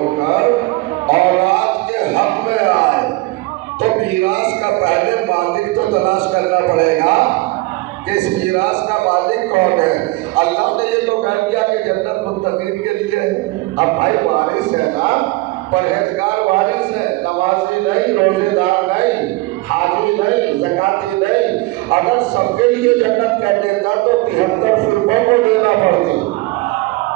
اولاد کے حق میں آئے تو میراث کا پہلے مالک تو تلاش کرنا پڑے گا کہ اس میراث کا مالک کون ہے۔ اللہ نے یہ تو کہہ دیا کہ جنت متقین کے لیے ہے۔ اب بھائی وارث ہے نا، پرہیزگار وارث ہے، نمازی نہیں، روزے دار نہیں، حاجی نہیں، زکاتی نہیں۔ اگر سب کے لیے جنت کہہ دیتا تو 73 فرقوں کو دینا پڑتی۔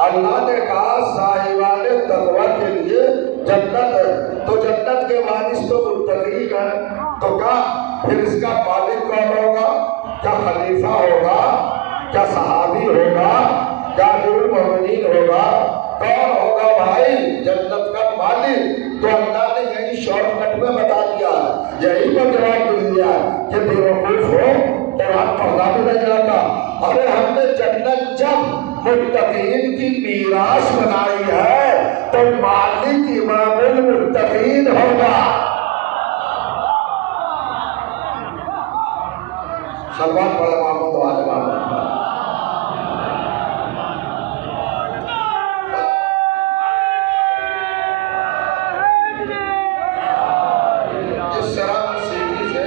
اللہ نے کہا صاحبان تقویٰ کے لیے جنت ہے، تو جنت کے وارث تو متقین ہیں۔ تو کہا پھر اس کا مالک کون ہوگا؟ کیا خلیفہ ہوگا؟ کیا صحابی ہوگا؟ کیا امیر المومنین ہوگا؟ کون ہوگا بھائی جنت کا مالک؟ تو اللہ نے یہی شارٹ کٹ میں بتا دیا، یہی کو جواب مل دیا کہ بے وقوف ہو قرآن پڑھنا بھی نہیں آتا۔ ارے ہم نے جنت جب متقین کی میراث بنائی ہے تو مالک امام المتقین ہوگا۔ سلمان پڑھے محمد والے محمد۔ اس طرح سیدھی سے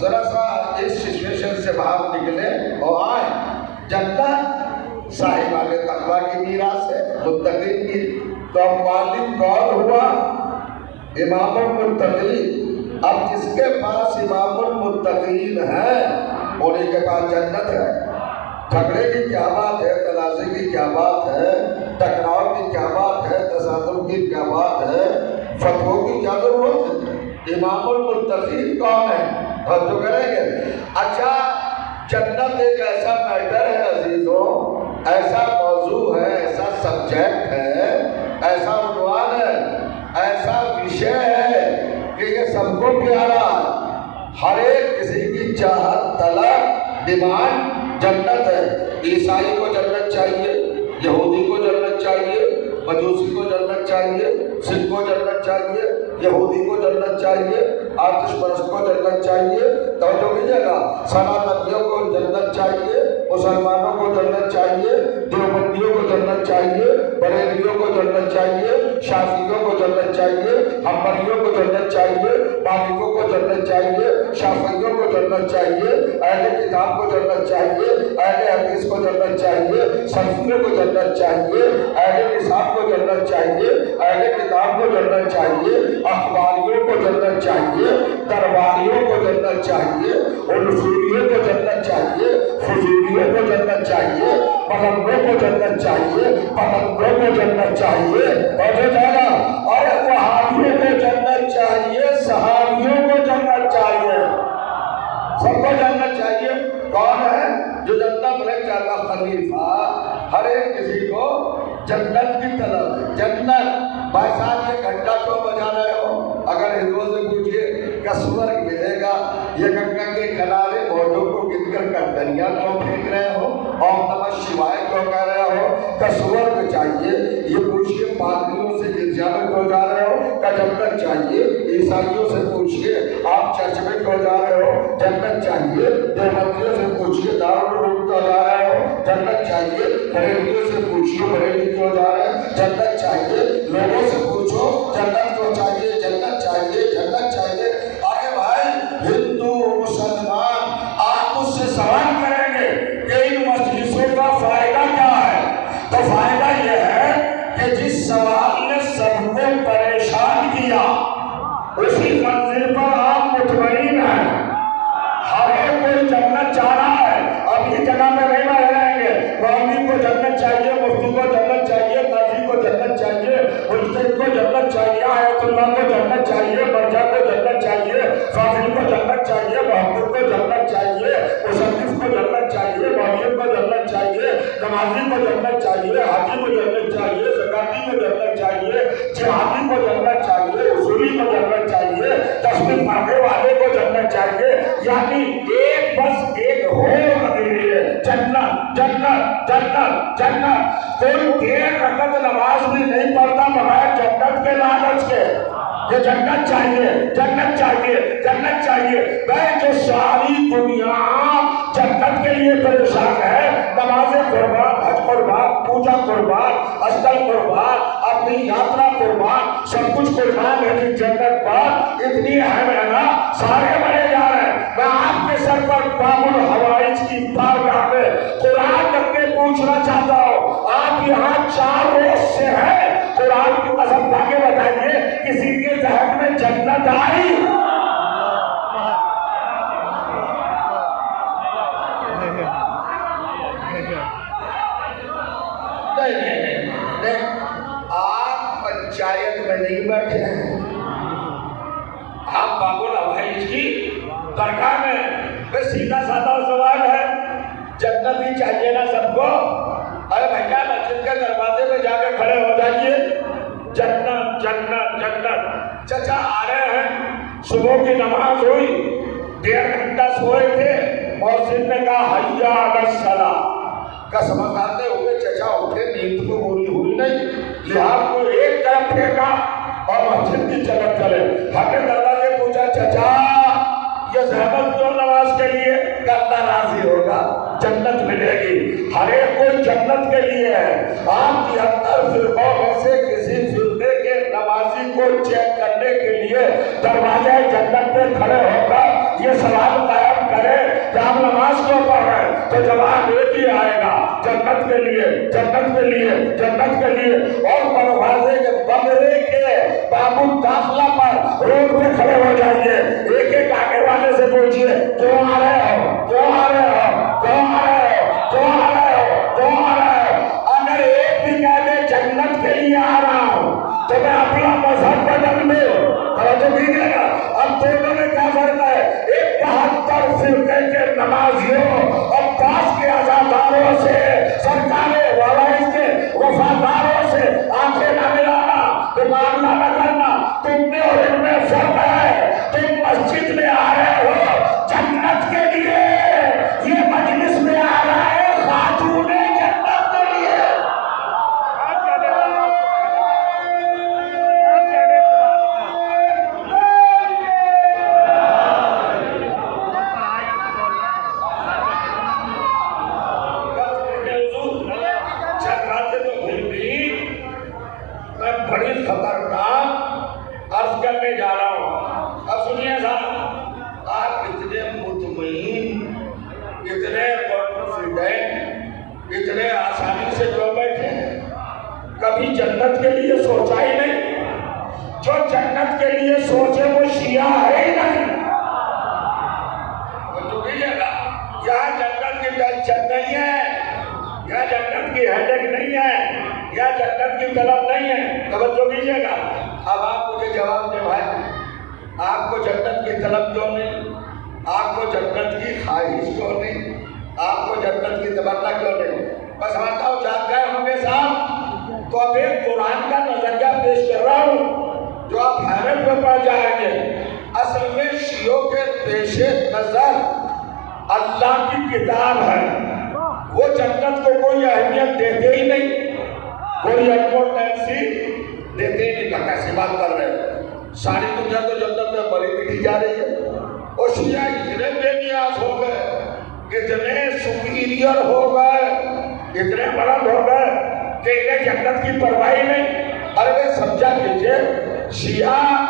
ذرا سا اس سچویشن سے باہر نکلے اور آئے۔ جنت صاحبان تقویٰ کی میراث ہے، متقین کی۔ تو مالک کون ہوا؟ امام المتقین۔ اب جس کے پاس امام المتقین ہے انہیں کے پاس جنت ہے۔ جھگڑے کی کیا بات ہے، تنازع کی کیا بات ہے، ٹکراؤ کی کیا بات ہے، تصادم کی کیا بات ہے، فتووں کی کیا ضرورت ہے؟ امام المتقین کون ہے؟ توجہ کریں گے۔ اچھا جنت ایک ایسا میٹر ہے عزیزوں، ایسا موضوع ہے، ایسا سبجیکٹ ہے، ایسا عنوان ہے، ایسا وشے ہے کہ یہ سب کو پیارا ہے۔ ہر ایک کسی کی چاہت طلب ڈیمانڈ جنت ہے۔ عیسائی کو جنت چاہیے، یہودی کو جنت چاہیے، مجوسی کو جنت چاہیے، سکھ کو جنت چاہیے، یہودی کو جنت چاہیے، آتش پرست کو جنت چاہیے۔ توجہ کیجیے گا، سناتنیوں کو جنت چاہیے، مسلمانوں کو جنت چاہیے، دیوبندیوں کو جنت چاہیے، بریلویوں کو جنت چاہیے، شافعیوں کو جنت چاہیے، حنبلیوں کو جنت چاہیے، مالکوں کو جنت چاہیے، شافعیوں کو جنت چاہیے، اہل کتاب کو جنت چاہیے، اہل حدیث کو جنت چاہیے، سلفیوں کو جنت چاہیے، اہل نصاب کو جنت چاہیے، اہل کتاب کو جنت چاہیے، اخباریوں کو جنت چاہیے، درباریوں کو جنت چاہیے، علویوں کو جنت چاہیے، فضولیوں کو جنت چاہیے، ملنگوں کو جنت چاہیے، پلنگوں کو جنت چاہیے، اور وہابیوں کو جنت چاہیے، صحابیوں کو جنت چاہیے، سب کو جنت چاہیے۔ کون ہے جو جنت نہیں چاہتا؟ خلیفہ۔ ہر ایک کسی کو جنت کی طلب ہے۔ جنت بھائی صاحب یہ گھنٹہ کیوں بجا رہے ہو؟ اگر ہندوؤں سے پوچھئے کہ سورگ ملے گا، یہ گنگا کے کنارے موجوں کو گن کر کنکریاں کیوں پھینک رہے ہو؟ اوم نمہ شیوائے کیوں کہہ رہے ہو؟ کہ سورگ چاہیے۔ یہ پوچھئے پادریوں سے گرجا میں کیوں جا رہے ہو؟ کہ جنت چاہیے۔ عیسائیوں سے پوچھئے آپ چرچ میں کیوں جا رہے ہو؟ جنت چاہیے۔ دیوبندیوں سے پوچھئے دارالعلوم کیوں جا رہے ہو؟ جنت چاہیے۔ بریلویوں سے پوچھئے بریلی کیوں جا رہے ہیں؟ جنت چاہیے۔ لوگوں سے پوچھو جنت کیوں چاہیے؟ جنت چاہیے، جنت چاہیے۔ آگے بھائی ہندو مسلمان آپ مجھ سے سوال کریں گے کہ ان مجلسوں کا فائدہ کیا ہے؟ تو فائدہ یہ ہے کہ جس سوال نے سب کو پریشان کیا اسی منزل پر آپ مطمئن ہیں۔ ہر ایک کوئی جنت چاہ رہا ہے۔ اب یہ جگہ میں نہیں رہیں گے، مولوی کو جنت چاہیے، مفتی کو جنت چاہیے، قاضی کو جنت چاہیے، مجتہد کو جنت چاہیے، آیت اللہ کو جنت چاہیے، مرجع کو جنت چاہیے، فاضل کو جنت چاہیے، محمود کو جنت چاہیے، مصنف کو جنت چاہیے، مولوی کو جنت چاہیے، نمازی کو جنت چاہیے، حاجی کو جنت چاہیے، زکاتی کو جنت چاہیے، جہادی کو جنت چاہیے، اصولی کو جنت چاہیے، تسبیح پڑھنے والے کو جنت چاہیے۔ یعنی ایک بس ایک ہو لگی ہے، جنت جنت جنت جنت۔ کوئی دیر رکعت نماز بھی نہیں پڑھتا بغیر جنت کے لالچ کے کہ جنت چاہیے، جنت چاہیے، جنت چاہیے۔ میں جو ساری دنیا جنت کے لیے پریشان ہے، نمازیں قربان، استل قربان، اپنی یاترا قربان، سب کچھ قربان ہے کہ جنت پر اتنی اہم ہے نا، سارے بڑے جا رہے ہیں۔ میں آپ کے سر پر باب الحوائج کی بارگاہ میں قرآن رکھ کے پوچھنا چاہتا ہوں، آپ یہاں 4 روز سے ہیں، قرآن کی قسم کھا کے بتائیے کسی کے ذہن میں جنت آئی؟ نہیں، آپ پنچایت میں نہیں بیٹھے ہیں، آپ باب الحوائج کی درگاہ میں۔ سیدھا سادہ سوال ہے، جنت ہی چاہیے نا سب کو؟ ارے بھیا مسجد کے دروازے میں جا کے کھڑے ہو جائیے، جنت جنت جنت۔ چچا آ رہے ہیں، صبح کی نماز ہوئی، 1.5 گھنٹہ سوئے تھے، مؤذن نے کہا حی علی الصلاۃ، قسم کھاتے ہوئے چچا اٹھے، نیند کو پوری ہوئی نہیں، لحاظ کو ایک طرف پھینکا اور مسجد کی طرف چلے۔ ہم نے دروازے پوچھا چچا یہ زحمت کیوں نماز کے لیے؟ اللہ راضی ہوگا، جنت ملے گی، ہر ایک کوئی جنت کے لیے ہے۔ آپ 73 فرقوں میں سے کسی فرقے کے نمازی کو چیک کرنے کے لیے دروازے جنت پہ کھڑے ہو کر یہ سوال قائم کرے کہ آپ نماز کیوں پڑھ رہے ہیں، تو جواب ایک ہی آئے گا، جنت کے لیے، جنت کے لیے، جنت کے لیے۔ اور دروازے کے بغرے کے باب الداخلہ پر روڈ پہ کھڑے ہو جائیے، ایک ایک آگے والے سے پوچھئے کیوں آ رہے ہو، کیوں آ رہے ہو، کیوں آ رہے ہو، کیوں آ رہے ہو، کیوں آ رہے ہو؟ اگر ایک بھی کہہ دے جنت کے لیے آ رہا ہوں تو میں اپنا مذہب بدل دوں، توجہ کیجیے گا۔ اب دونوں میں کیا فرق ہے؟ ایک 72 فرقے کے نمازیوں اور 5 کے عزاداروں سے، سرکار والائز کے وفاداروں سے آنکھیں نہ ملانا، مقابلہ نہ کرنا، تم میں اور ان میں فرق ہے۔ تم مسجد میں آ رہے ہو جنت کے لیے، یہ مجلس میں آ رہا ہے خاتون جنت کے لیے۔ میں بڑی خطرناک عرض کرنے جا رہا ہوں، اب سنیے صاحب، آپ اتنے مطمئن، اتنے کانفیڈنٹ، اتنے آسانی سے کیوں بیٹھے؟ کبھی جنت کے لیے سوچا ہی نہیں؟ جو جنت کے لیے سوچے وہ شیعہ ہے ہی نہیں۔ وہ تو کہیے گا یہاں جنت کی ٹینشن نہیں ہے، یہاں جنت کی ہیڈک نہیں ہے، یا جنت کی طلب نہیں ہے، توجہ کیجیے گا۔ اب آپ مجھے جواب دیں بھائی، آپ کو جنت کی طلب کیوں نہیں؟ آپ کو جنت کی خواہش کیوں نہیں؟ آپ کو جنت کی تمنا کیوں نہیں؟ بس آتا ہوں، جان گئے ہوں گے صاحب، تو اب ایک قرآن کا نظریہ پیش کر رہا ہوں جو آپ حیرت میں پڑ جائیں گے۔ اصل میں شیعوں کے پیش نظر اللہ کی کتاب ہے، وہ جنت کو کوئی اہمیت دیتے ہی نہیں، کوئی امپورٹنسی دیتے ہی نہیں۔ کیسی بات کر رہے ہیں؟ ساری دنیا تو جنت میں بڑی مٹی جا رہی ہے، اور شیعہ اتنے بے نیاز ہو گئے، اتنے سپیریئر ہو گئے، اتنے بلند ہو گئے کہ انہیں جنت کی پرواہ نہیں۔ ارے سمجھا کیجئے، شیعہ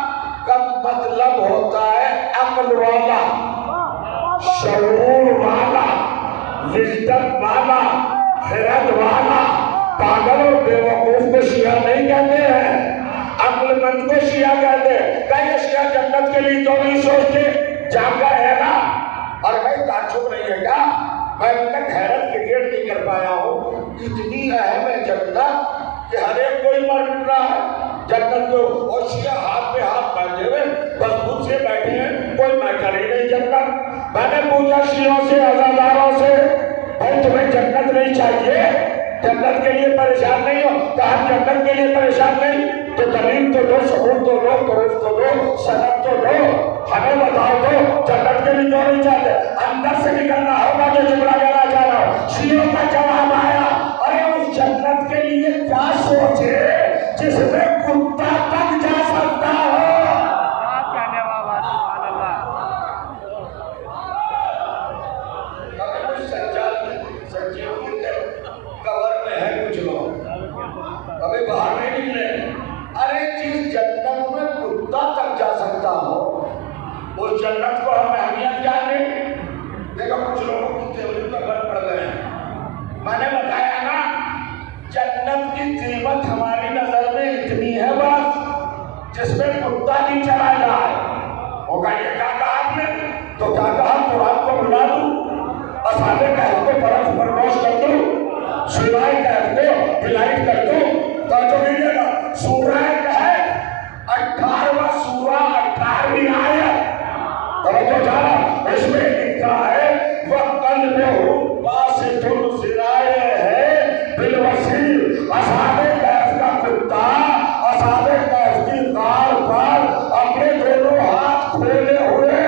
کا مطلب ہوتا ہے عقل والا، شعور والا، وژڈم والا، خرد والا۔ پاگل اور بیوقوف کو شیعہ نہیں کہتے ہیں، عقل مند کو شیعہ کہتے ہیں۔ کہ یہ شیعہ جنت کے لیے تو نہیں سوچتے؟ جاگا ہے نا؟ اور بھائی تعجب نہیں ہے کیا؟ میں ابھی تک حیرت کریٹ نہیں کر پایا ہوں، اتنی اہم ہے جنت کہ ہر ایک کوئی مر مٹ رہا ہے جنت کو، اور شیعہ ہاتھ پہ ہاتھ باندھے ہوئے مضبوط سے بیٹھے ہیں، کوئی میٹر ہی نہیں جنت۔ میں نے پوچھا شیعوں سے، عزاداروں سے، بھائی تمہیں جنت نہیں چاہیے؟ جنت کے لیے پریشان نہیں ہو؟ کہا جنت کے لیے پریشان نہیں تو دلیل تو دو، ثبوت تو دو، پروف تو دو، سند تو دو، ہمیں بتاؤ تو جنت کے لیے کیوں نہیں چاہتے؟ اندر سے نکلنا ہوگا جو جملہ کہنا چاہ رہا ہوں۔ شیعوں کا جواب آیا، ارے اس جنت کے لیے کیا سوچے جس میں کتا تک جا سکتا ہو۔ کور میں ہے کچھ لوگ میں نے بتایا نا جنت کی قیمت ہماری نظر میں اتنی ہے بس جس میں کتا نہیں چلا جائے ہوگا یہ کہا آپ نے تو کیا کہا قرآن کو بنا دوں اصحاب کہف کو برف بردوش کر دوں سورہ کہف کو ہلائٹ کر دوں تو جو کہیے گا سورہ کہف 18واں سورہ 18ویں آیت توجہ جانا اس میں لکھا ہے وَقَلْبُهُ بَاسِطٌ ذِرَاعَیْہِ بِالْوَصِیلِ اصحاب کہف کا کتا اصحاب کہف کی غار پر اپنے دونوں ہاتھ کھولے ہوئے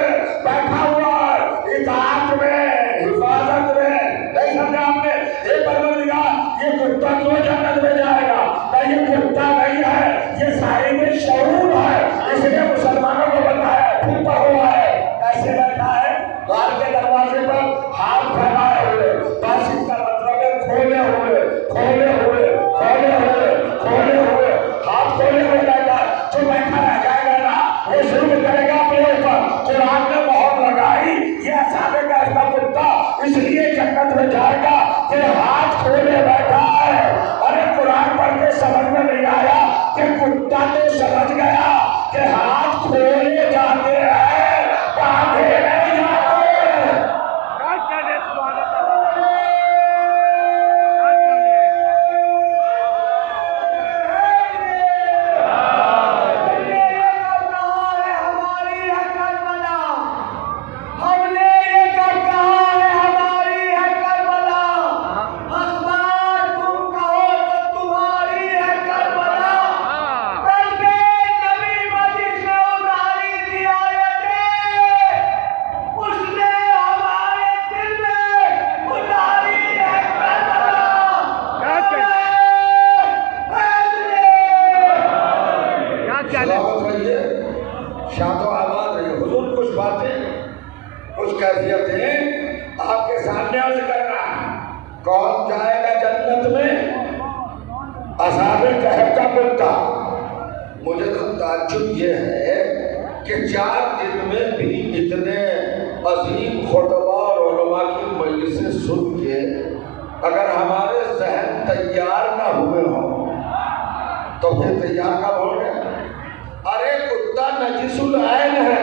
بیٹھا ہوا ہے اطاعت میں حفاظت میں نہیں سمجھا آپ نے ایک پروردگار یہ کتا کیوں جنت میں جائے گا کہ یہ کتا نہیں ہے یہ صاحب شعور ہے اس نے مسلمانوں کو بتایا پھوٹا ہوا ہے کیسے بیٹھا ہے غار کے دروازے پر ہاتھ پھیلائے ہوئے باسط کا مطلب ہے کھولے ہوئے کھولے ہوئے کھولے ہوئے کھولے ہوئے ہاتھ کھولے ہوئے بیٹھا جو بیٹھا رہ جائے گا نا وہ شروع کرے گا اپنے اوپر قرآن نے مہر لگائی یہ اصحاب کہف کا کتا اس لیے جنت میں جائے گا کہ ہاتھ کھولے بیٹھا ہے ارے قرآن پڑھ کے سمجھ میں نہیں آیا کہ کتا تو سمجھ گیا کہ ہاتھ کھولے جاتے ہیں باندھے نہیں جاتے شاد و آباد رہی حضور کچھ باتیں کچھ کیفیتیں آپ کے سامنے عرض کر رہا ہے کون جائے گا جنت میں اصحاب کہف کا کتا مجھے تو تعجب یہ ہے کہ 4 دن میں بھی اتنے عظیم خطبہ اور علماء کی مجلسیں سن کے اگر ہمارے ذہن تیار نہ ہوئے ہوں تو پھر تیار کب ہو گئے ارے کتا نجس العین ہے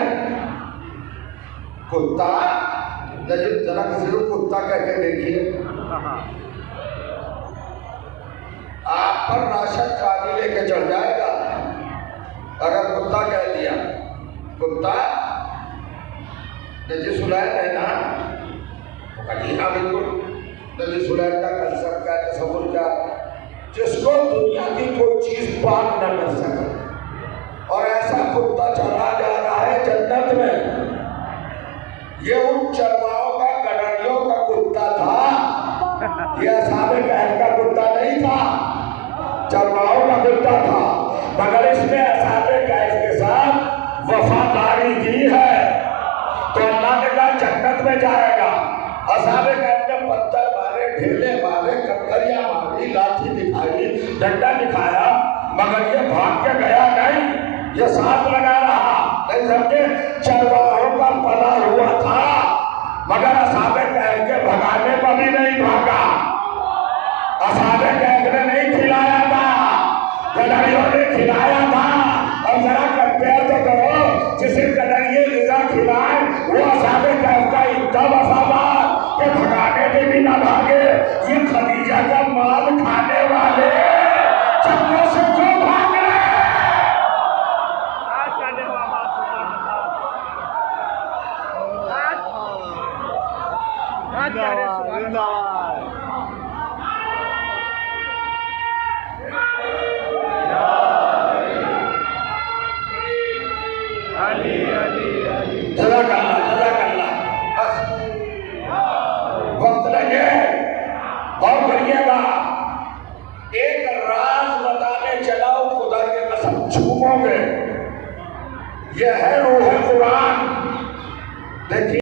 کتا نجس ذرا کسی کو کتا کہہ کے دیکھیے آپ پر راشن کھانے لے کے چڑھ جائے گا اگر کتا کہہ دیا کتا نجس العین ہے نا جی ہاں بالکل نجس العین کا کنسپٹ کا تصور کیا جس کو دنیا کی کوئی چیز پاک نہ کر سکے اور ایسا کتا چلا جا رہا ہے جنت میں یہ ان چرواہوں کا گڈریوں کا کتا تھا یہ اصحاب کہف کا کتا نہیں تھا چرواہوں کا کتا تھا مگر اس نے اصحاب کہف کے ساتھ وفاداری کی ہے تو اللہ نے کہا جنت میں جائے گا اصحاب کہف نے پتھر مارے ڈھیلے مارے کنکریاں ماری لاٹھی دکھائی ڈنڈا دکھایا مگر یہ بھاگ کے گیا نہیں یہ ساتھ لگا رہا نہیں سمجھے چرواہوں کا پلا ہوا تھا مگر اصحاب کہف کے بھگانے پر بھی نہیں بھاگا اصحاب کہف نے نہیں کھلایا تھا گڈریوں نے کھلایا تھا اب ذرا کمپیئر تو کرو جسے گڈریے غذا کھلائے وہ اصحاب کہف کا اتنا وفادار کہ بھگانے پہ بھی نہ بھاگے یہ خدیجہ کا مال کھانے والے چپوں سے کیوں بھاگ رہے جزاک اللہ وقت لگے اور کریے گا ایک راز بتانے چلاؤ خدا کے قسم چھومو گے یہ ہے روح قرآن دیکھیے